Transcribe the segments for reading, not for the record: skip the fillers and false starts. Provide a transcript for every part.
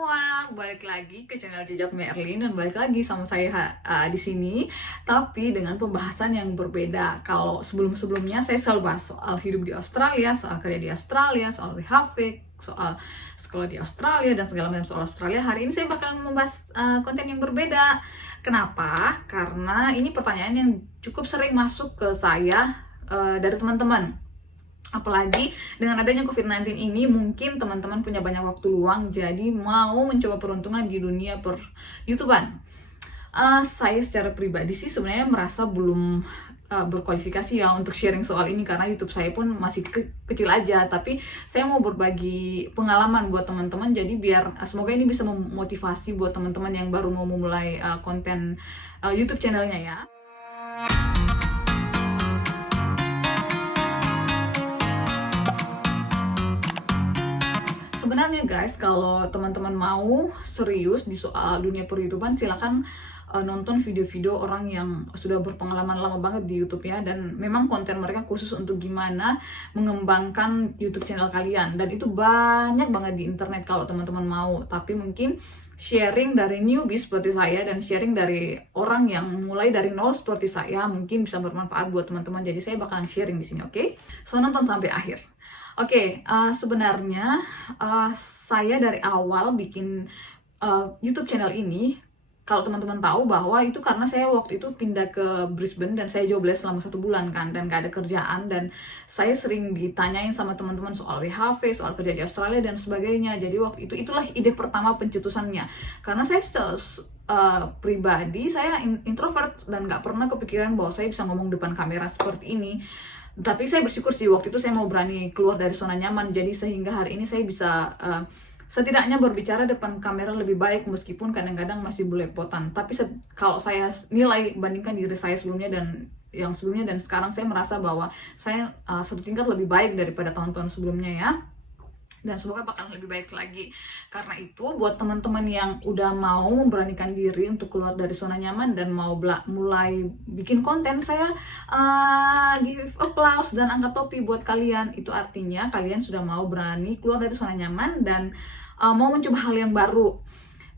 semua, balik lagi ke channel Jejak Merlin dan balik lagi sama saya di sini, tapi dengan pembahasan yang berbeda. Kalau sebelum-sebelumnya saya selalu bahas soal hidup di Australia, soal kerja di Australia, soal WHV, soal sekolah di Australia dan segala macam soal Australia. Hari ini saya bakalan membahas konten yang berbeda. Kenapa? Karena ini pertanyaan yang cukup sering masuk ke saya dari teman-teman. Apalagi dengan adanya COVID-19 ini, mungkin teman-teman punya banyak waktu luang, jadi mau mencoba peruntungan di dunia per-YouTubean. Saya secara pribadi sih sebenarnya merasa belum berkualifikasi ya untuk sharing soal ini, karena YouTube saya pun masih kecil aja. Tapi saya mau berbagi pengalaman buat teman-teman, jadi biar semoga ini bisa memotivasi buat teman-teman yang baru mau memulai konten YouTube channelnya ya. Sebenarnya guys, kalau teman-teman mau serius di soal dunia per-YouTubean, silakan nonton video-video orang yang sudah berpengalaman lama banget di YouTube ya, dan memang konten mereka khusus untuk gimana mengembangkan YouTube channel kalian, dan itu banyak banget di internet kalau teman-teman mau. Tapi mungkin sharing dari newbie seperti saya dan sharing dari orang yang mulai dari nol seperti saya mungkin bisa bermanfaat buat teman-teman. Jadi saya bakalan sharing di sini, oke? So nonton sampai akhir. Oke, sebenarnya saya dari awal bikin YouTube channel ini, kalau teman-teman tahu bahwa itu karena saya waktu itu pindah ke Brisbane dan saya jobless selama 1 bulan kan, dan gak ada kerjaan, dan saya sering ditanyain sama teman-teman soal WHV, soal kerja di Australia dan sebagainya. Jadi waktu itu itulah ide pertama pencetusannya, karena saya pribadi saya introvert dan gak pernah kepikiran bahwa saya bisa ngomong depan kamera seperti ini. Tapi saya bersyukur sih waktu itu saya mau berani keluar dari zona nyaman, jadi sehingga hari ini saya bisa setidaknya berbicara depan kamera lebih baik, meskipun kadang-kadang masih belepotan. Tapi kalau saya nilai bandingkan diri saya sebelumnya dan yang sebelumnya dan sekarang, saya merasa bahwa saya satu tingkat lebih baik daripada tahun-tahun sebelumnya ya. Dan semoga bakalan lebih baik lagi. Karena itu buat teman-teman yang udah mau memberanikan diri untuk keluar dari zona nyaman dan mau mulai bikin konten, saya give applause dan angkat topi buat kalian. Itu artinya kalian sudah mau berani keluar dari zona nyaman dan mau mencoba hal yang baru.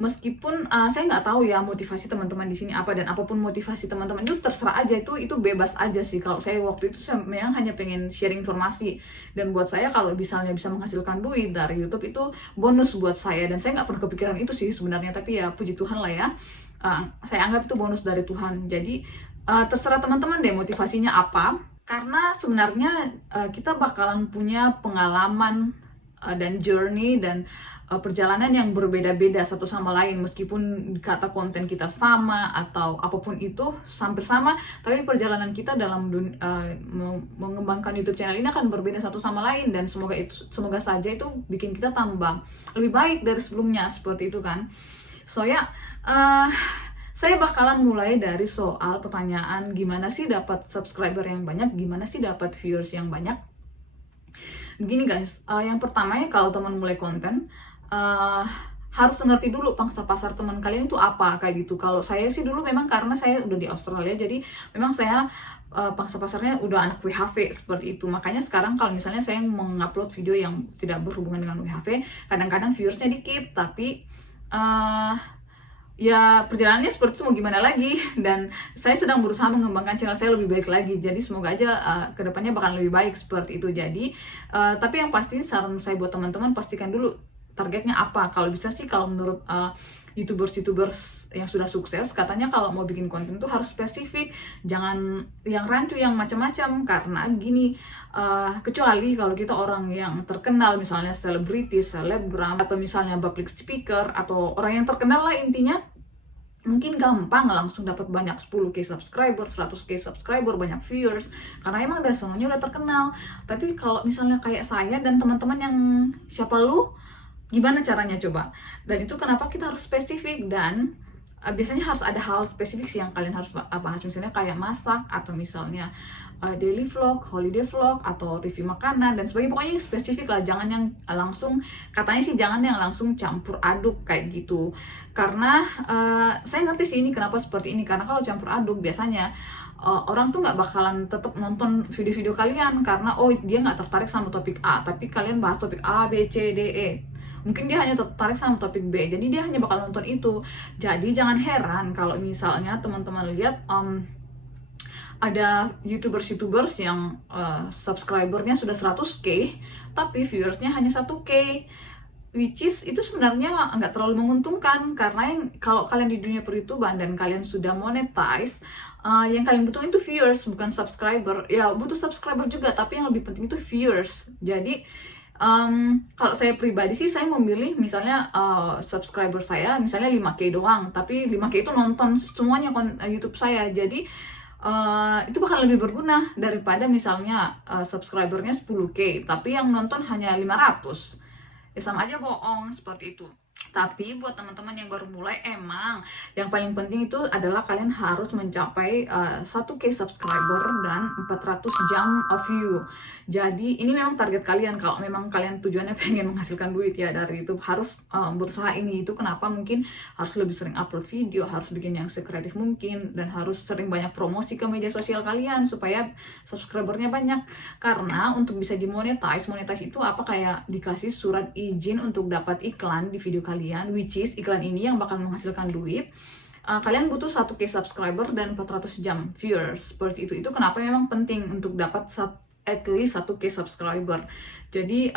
Meskipun saya nggak tahu ya motivasi teman-teman di sini apa, dan apapun motivasi teman-teman itu terserah aja, itu bebas aja sih. Kalau saya waktu itu saya memang hanya pengen sharing informasi, dan buat saya kalau misalnya bisa menghasilkan duit dari YouTube itu bonus buat saya, dan saya nggak pernah kepikiran itu sih sebenarnya. Tapi ya puji Tuhan lah ya, saya anggap itu bonus dari Tuhan. Jadi terserah teman-teman deh motivasinya apa, karena sebenarnya kita bakalan punya pengalaman dan journey dan perjalanan yang berbeda-beda satu sama lain, meskipun kata konten kita sama atau apapun itu hampir sama, tapi perjalanan kita dalam mengembangkan YouTube channel ini akan berbeda satu sama lain, dan semoga saja itu bikin kita tambah lebih baik dari sebelumnya, seperti itu kan. So ya, saya bakalan mulai dari soal pertanyaan gimana sih dapat subscriber yang banyak, gimana sih dapat viewers yang banyak. Begini guys, yang pertama ya, kalau teman mulai konten harus ngerti dulu pangsa pasar teman kalian itu apa, kayak gitu. Kalau saya sih dulu memang karena saya udah di Australia, jadi memang saya pangsa pasarnya udah anak WHV seperti itu. Makanya sekarang kalau misalnya saya mengupload video yang tidak berhubungan dengan WHV, kadang-kadang viewersnya dikit, tapi ya perjalanannya seperti itu, mau gimana lagi. Dan saya sedang berusaha mengembangkan channel saya lebih baik lagi, jadi semoga aja kedepannya bakal lebih baik seperti itu. Jadi tapi yang pasti saran saya buat teman-teman, pastikan dulu targetnya apa. Kalau bisa sih, kalau menurut YouTubers yang sudah sukses, katanya kalau mau bikin konten tuh harus spesifik, jangan yang rancu yang macam-macam. Karena gini, kecuali kalau kita orang yang terkenal, misalnya selebriti, selebgram, atau misalnya public speaker, atau orang yang terkenal lah intinya, mungkin gampang langsung dapat banyak 10k subscriber, 100k subscriber, banyak viewers, karena emang dari sononya udah terkenal. Tapi kalau misalnya kayak saya dan teman-teman yang siapa lu, gimana caranya coba? Dan itu kenapa kita harus spesifik, dan biasanya harus ada hal spesifik sih yang kalian harus bahas, misalnya kayak masak, atau misalnya daily vlog, holiday vlog, atau review makanan dan sebagainya. Pokoknya yang spesifik lah, jangan yang langsung, katanya sih jangan yang langsung campur aduk kayak gitu. Karena saya ngerti sih ini kenapa seperti ini, karena kalau campur aduk biasanya orang tuh nggak bakalan tetap nonton video-video kalian, karena oh dia nggak tertarik sama topik A, tapi kalian bahas topik A, B, C, D, E. mungkin dia hanya tertarik sama topik B, jadi dia hanya bakal nonton itu. Jadi jangan heran kalau misalnya teman-teman lihat ada YouTubers yang subscribernya sudah 100k tapi viewersnya hanya 1k, which is itu sebenarnya nggak terlalu menguntungkan, karena kalau kalian di dunia per-YouTuber dan kalian sudah monetize, yang kalian butuh itu viewers, bukan subscriber. Ya butuh subscriber juga, tapi yang lebih penting itu viewers. Jadi kalau saya pribadi sih, saya memilih misalnya subscriber saya misalnya 5k doang, tapi 5k itu nonton semuanya YouTube saya. Jadi itu bakal lebih berguna daripada misalnya subscribernya 10k tapi yang nonton hanya 500. Ya sama aja bohong, seperti itu. Tapi buat teman-teman yang baru mulai, emang yang paling penting itu adalah kalian harus mencapai 1k subscriber dan 400 jam view. Jadi ini memang target kalian. Kalau memang kalian tujuannya pengen menghasilkan duit ya dari YouTube, harus berusaha ini. Itu kenapa mungkin harus lebih sering upload video, harus bikin yang sekreatif mungkin, dan harus sering banyak promosi ke media sosial kalian supaya subscribernya banyak. Karena untuk bisa monetize itu apa, kayak dikasih surat izin untuk dapat iklan di video kalian, which is iklan ini yang bakal menghasilkan duit. Kalian butuh 1k subscriber dan 400 jam viewers, seperti itu. Itu kenapa memang penting untuk dapat at least 1k subscriber. Jadi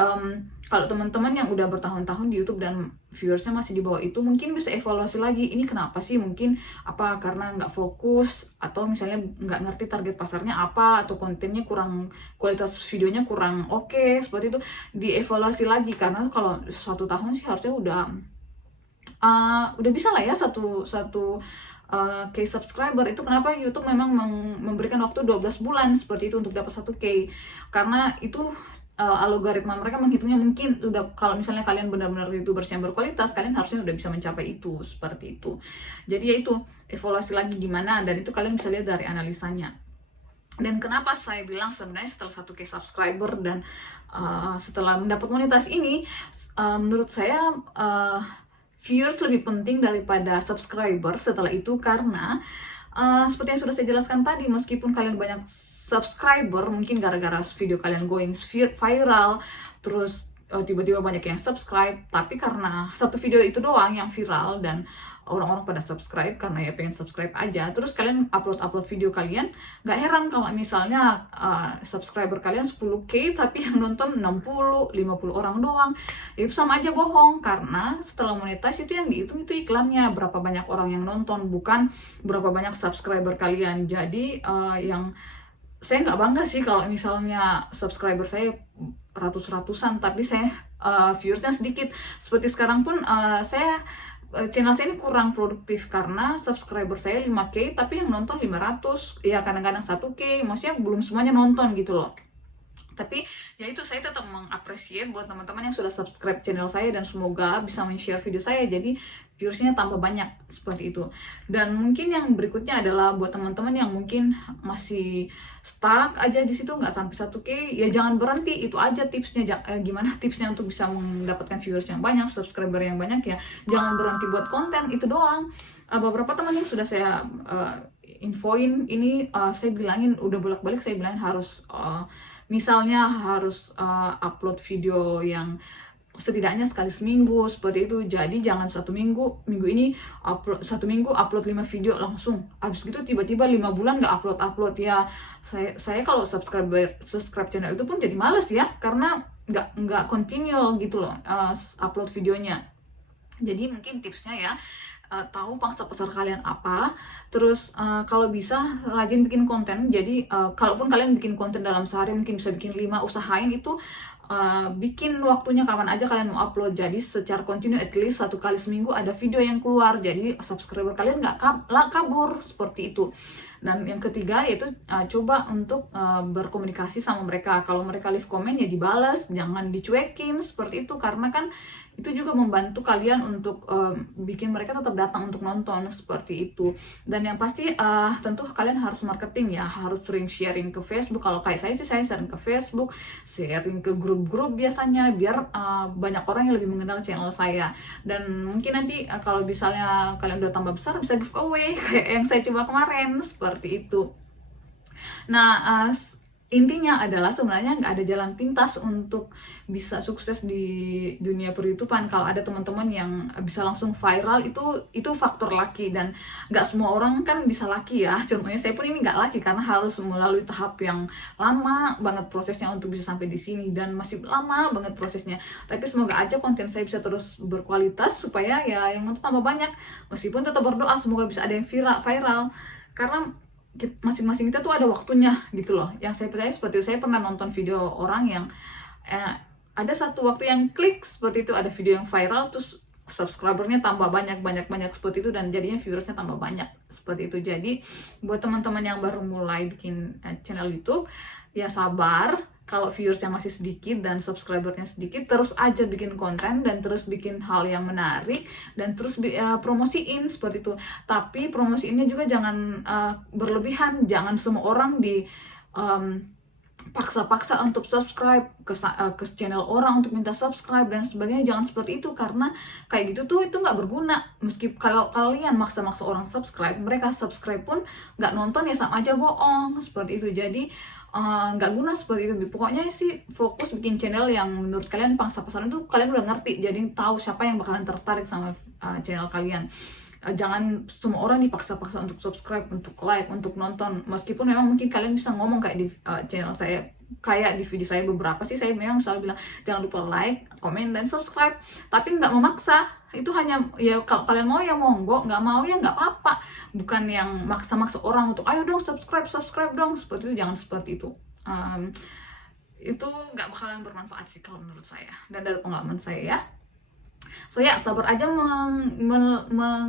kalau teman-teman yang udah bertahun-tahun di YouTube dan viewersnya masih di bawah itu, mungkin bisa evaluasi lagi, ini kenapa sih? Mungkin apa, karena nggak fokus, atau misalnya nggak ngerti target pasarnya apa, atau kontennya kurang, kualitas videonya kurang oke, seperti itu. Dievaluasi lagi, karena kalau 1 tahun sih harusnya udah bisa lah ya satu K subscriber. Itu kenapa YouTube memang memberikan waktu 12 bulan seperti itu untuk dapat 1k, karena itu algoritma mereka menghitungnya mungkin udah, kalau misalnya kalian benar-benar YouTubers yang berkualitas, kalian harusnya udah bisa mencapai itu, seperti itu. Jadi ya itu, evaluasi lagi gimana, dan itu kalian bisa lihat dari analisanya. Dan kenapa saya bilang sebenarnya setelah 1k subscriber dan setelah mendapat monetize ini, menurut saya viewers lebih penting daripada subscriber setelah itu, karena seperti yang sudah saya jelaskan tadi, meskipun kalian banyak subscriber, mungkin gara-gara video kalian going viral, terus tiba-tiba banyak yang subscribe, tapi karena satu video itu doang yang viral dan orang-orang pada subscribe karena ya pengen subscribe aja, terus kalian upload video kalian, nggak heran kalau misalnya subscriber kalian 10k tapi yang nonton 60-50 orang doang. Itu sama aja bohong, karena setelah monetize itu yang dihitung itu iklannya, berapa banyak orang yang nonton, bukan berapa banyak subscriber kalian. Jadi yang saya nggak bangga sih kalau misalnya subscriber saya ratus-ratusan tapi saya viewersnya sedikit. Seperti sekarang pun channel saya ini kurang produktif karena subscriber saya 5k tapi yang nonton 500, ya kadang-kadang 1k, maksudnya belum semuanya nonton gitu loh. Tapi ya itu, saya tetap mengapresiasi buat teman-teman yang sudah subscribe channel saya, dan semoga bisa men-share video saya jadi viewersnya tambah banyak, seperti itu. Dan mungkin yang berikutnya adalah buat teman-teman yang mungkin masih stuck aja di situ, nggak sampai 1k, ya jangan berhenti. Itu aja tipsnya. Gimana tipsnya untuk bisa mendapatkan viewers yang banyak, subscriber yang banyak, ya jangan berhenti buat konten, itu doang. Beberapa teman yang sudah saya infoin ini, saya bilangin udah bolak-balik, saya bilangin harus misalnya harus upload video yang setidaknya sekali seminggu, seperti itu. Jadi jangan minggu ini upload 5 video langsung, habis gitu tiba-tiba 5 bulan nggak upload ya. Saya kalau subscribe channel itu pun jadi males ya, karena nggak continue gitu loh upload videonya. Jadi mungkin tipsnya ya, tahu pangsa pasar kalian apa, terus kalau bisa rajin bikin konten. Jadi kalaupun kalian bikin konten dalam sehari mungkin bisa bikin 5, usahain itu bikin waktunya kapan aja kalian mau upload. Jadi secara kontinu at least 1 kali seminggu ada video yang keluar, jadi subscriber kalian nggak kabur, seperti itu. Dan yang ketiga yaitu coba untuk berkomunikasi sama mereka. Kalau mereka leave komen ya dibalas, jangan dicuekin, seperti itu. Karena kan itu juga membantu kalian untuk bikin mereka tetap datang untuk nonton, seperti itu. Dan yang pasti tentu kalian harus marketing ya, harus sering sharing ke Facebook. Kalau kayak saya sih, saya sharing ke Facebook, sharing ke grup-grup biasanya, biar banyak orang yang lebih mengenal channel saya. Dan mungkin nanti kalau misalnya kalian udah tambah besar, bisa giveaway kayak yang saya coba kemarin, seperti itu. Nah intinya adalah sebenarnya nggak ada jalan pintas untuk bisa sukses di dunia per-YouTubean. Kalau ada teman-teman yang bisa langsung viral, itu faktor laki, dan nggak semua orang kan bisa laki ya. Contohnya saya pun ini nggak laki karena harus melalui tahap yang lama banget prosesnya untuk bisa sampai di sini, dan masih lama banget prosesnya. Tapi semoga aja konten saya bisa terus berkualitas supaya ya yang nonton tambah banyak. Meskipun tetap berdoa semoga bisa ada yang viral, karena masing-masing kita tuh ada waktunya gitu loh. Yang saya percaya seperti itu. Saya pernah nonton video orang yang ada satu waktu yang klik seperti itu, ada video yang viral terus subscribernya tambah banyak seperti itu, dan jadinya viewersnya tambah banyak seperti itu. Jadi buat teman-teman yang baru mulai bikin channel YouTube, ya sabar. Kalau viewersnya masih sedikit dan subscribernya sedikit, terus aja bikin konten dan terus bikin hal yang menarik dan terus promosiin seperti itu. Tapi promosiinnya juga jangan berlebihan, jangan semua orang di paksa-paksa untuk subscribe ke channel orang untuk minta subscribe dan sebagainya. Jangan seperti itu, karena kayak gitu tuh itu nggak berguna. Meskipun kalau kalian maksa-maksa orang subscribe, mereka subscribe pun nggak nonton, ya sama aja bohong seperti itu. Jadi nggak guna seperti itu. Pokoknya sih fokus bikin channel yang menurut kalian pangsa pasaran tuh kalian udah ngerti, jadi tahu siapa yang bakalan tertarik sama channel kalian. Jangan semua orang dipaksa-paksa untuk subscribe, untuk like, untuk nonton. Meskipun memang mungkin kalian bisa ngomong kayak di channel saya, kayak di video saya beberapa sih, saya memang selalu bilang jangan lupa like, komen, dan subscribe. Tapi nggak memaksa, itu hanya ya kalau kalian mau ya monggo, nggak mau ya nggak apa-apa. Bukan yang maksa-maksa orang untuk ayo dong subscribe dong, seperti itu. Jangan seperti itu. Itu nggak bakalan bermanfaat sih kalau menurut saya, dan dari pengalaman saya ya. So ya, sabar aja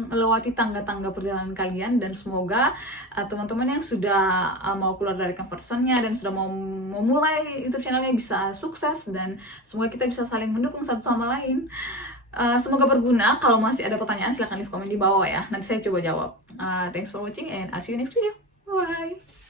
melewati tangga-tangga perjalanan kalian, dan semoga teman-teman yang sudah mau keluar dari comfort zone-nya dan sudah mau memulai YouTube channelnya bisa sukses, dan semoga kita bisa saling mendukung satu sama lain. Semoga berguna. Kalau masih ada pertanyaan silahkan leave komen di bawah ya, nanti saya coba jawab. Thanks for watching and I'll see you next video. Bye.